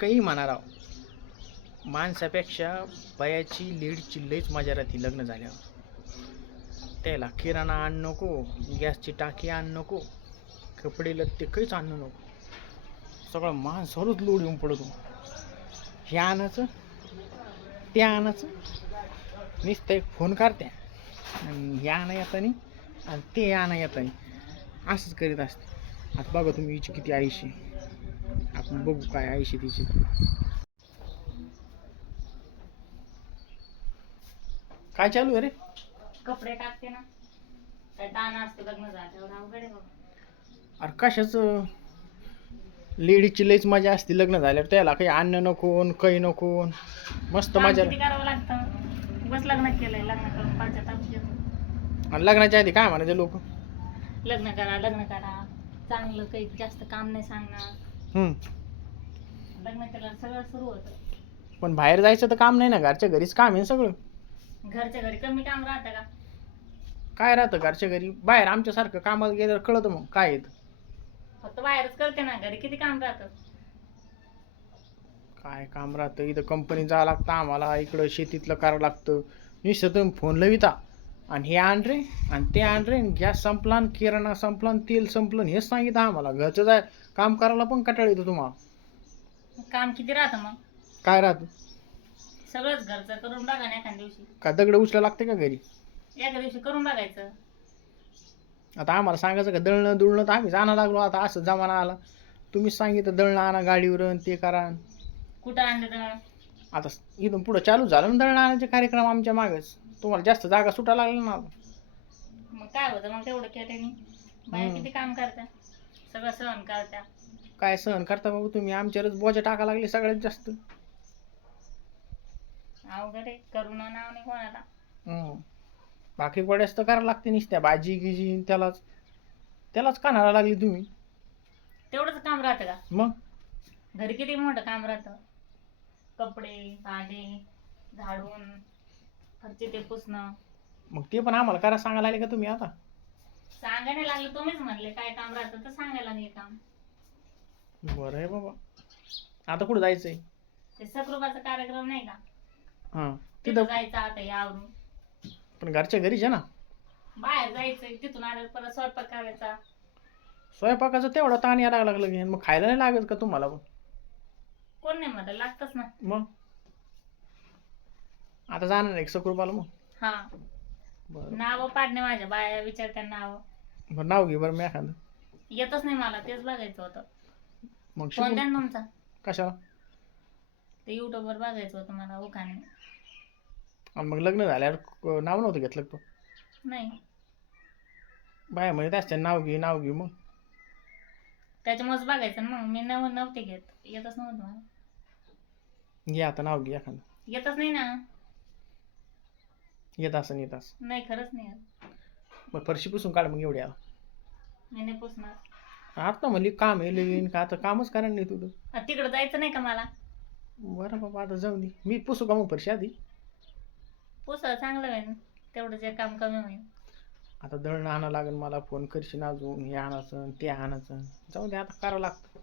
काही म्हणा राव माणसापेक्षा बायाची लेडीची लईच मजा राहते लग्न झाल्यावर त्याला किराणा आण नको गॅसची टाकी आण नको कपडे लत्ते काहीच आणू नको. सगळं माणसावरच लोड येऊन पडतो. हे आणायचं ते आणायचं. नुसतं एक फोन करत्या आणि हे आणा येतानी आणि ते आणा येतानी. असंच करीत असते. आता बघा तुम्ही हिची किती आयुष्य आपण बघू काय आयुष्य तिची काय चालू आहे रे? कपडे टाकते ना. काय असतो लग्न झाल्यावर अवघड आहे बाबा अरे कशाच? लेडीजची लईच मजा असते लग्न झाल्यावर. त्याला काही अन्न नको न काही नको न. मस्त काम मजा. किती करावं लागतं? बस लग्न केलंय लग्न करून पाच ताप आणि लग्नाच्या आधी काय म्हणायचे लोक? लग्न करा लग्न करा. चांगलं काही जास्त काम नाही सांगणार. हम्म. लग्न केल्यावर सगळं सुरू होतं. पण बाहेर जायचं तर काम नाही ना घरच्या घरीच काम आहे ना सगळं. घरच्या घरी कमी काम राहतं का? काय राहतं घरच्या घरी? बाहेर आमच्यासारखं कामाला गेल्यावर कळतं मग काय येतं फक्त बाहेरच करते ना घरी किती काम राहतं? काय काम राहतं? इथं कंपनीत जावं लागतं आम्हाला इकडं शेतीतलं करावं लागतं. नुसतं तुम्ही फोन लविता. आणि हे आण रे आणि ते आण रे गॅस संपला आणि किराणा संपला आणि तेल संपलं हेच सांगितलं आम्हाला. घरचं जाय काम करायला पण कटाळ येतो तुम्हाला. काम किती राहतं मग? काय राहतं? सगळंच घरचं करून बघा ना एखाद्या दिवशी. का दगड उचला लागते का घरी? एका दिवशी करून बघायचं आता आम्हाला सांगायचं का दळणं दुळणं तर आम्ही जाणं लागलो आता असं जमाना आला. तुम्हीच सांगितलं दळणं आणा गाडीवर आणि ते करा. कुठं आणलं तर आता इथून पुढं चालू झालं ना दळणं आणायचे कार्यक्रम आमच्या मागच. तुम्हाला जास्त जागा सुटा लागला ना मग काय होतं मग तेवढं केल्याने. बाया हम्म. किती काम करत्या सगळं सहन करत्या. काय सहन करता बाबा तुम्ही? आमच्यावरच बोजा टाका लागले सगळ्यात जास्त. अवघड आहे करुणा नाव नाही कोणाला. हम्म. बाकी पड्यास तर करावं लागते नुसत्या भाजी गिजी त्यालाच. त्यालाच कानाला लागली तुम्ही. तेवढंच काम राहतं का? मग? घरी किती मोठं काम राहतं? कपडे भांडे झाडून. फरची ते पुसणं मग ते पण आम्हाला करा सांगायला लागले का तुम्ही आता? सांगायला लागलं तुम्हीच म्हणले काय काम राहतं तर सांगायला नाही काम. बरं आहे बाबा. आता कुठं जायचंय? ते सक्रोबाचा कार्यक्रम नाही का? हां तिथं तिथं जायचं आता यावरून पण घरच्या घरीच आहे ना? बाहेर जायचंय तिथून आल्यावर परत स्वयंपाक करायचा. स्वयंपाकाचं तेवढा ताण यायला लागला की मग खायला नाही लागत का तुम्हाला पण? कोण नाही म्हणत लागतच ना. मग? आता जाणार एक सकृपाला मग? हा. बरं. नाव पाडणे माझ्या बाया विचारत्या नाव. बरं नाव घे बरं मी एखादं. येतच नाही मला तेच बघायचं होतं. मग फोन द्या ना तुमचा. कशाला? ते युट्यूब वर बघायचं होतं मला उखाणे. आणि मग लग्न झाल्यावर क- नाव नव्हतं घेतलं का तू? नाही. बाय म्हणजे त्याच्या नाव घे नाव घे मग. त्याच्यामुळेच बघायचं ना मग. मी नव नव्हते घेत. येतच नव्हतं मला. घे आता नाव घे एखादं. येतच नाही ना. येत असं येत असं. नाही खरंच नाही येत. मग फरशी पुसून काढ मग एवढ्या मी नाही पुसणार. आता म्हणली काम आहे लगीन का? आता कामच करायला नाही तुझं. आ, तिकडं जायचं नाही का मला? बरं बाबा आता जाऊ दे. मी पुसू का मग फरशी आधी? पुस चांगलं होईल. तेवढं जे काम कमी होईल. आता दळणं आणावं लागेल मला फोन करशील अजून हे आणायचं ते आणायचं. जाऊ दे आता करावं लागतं.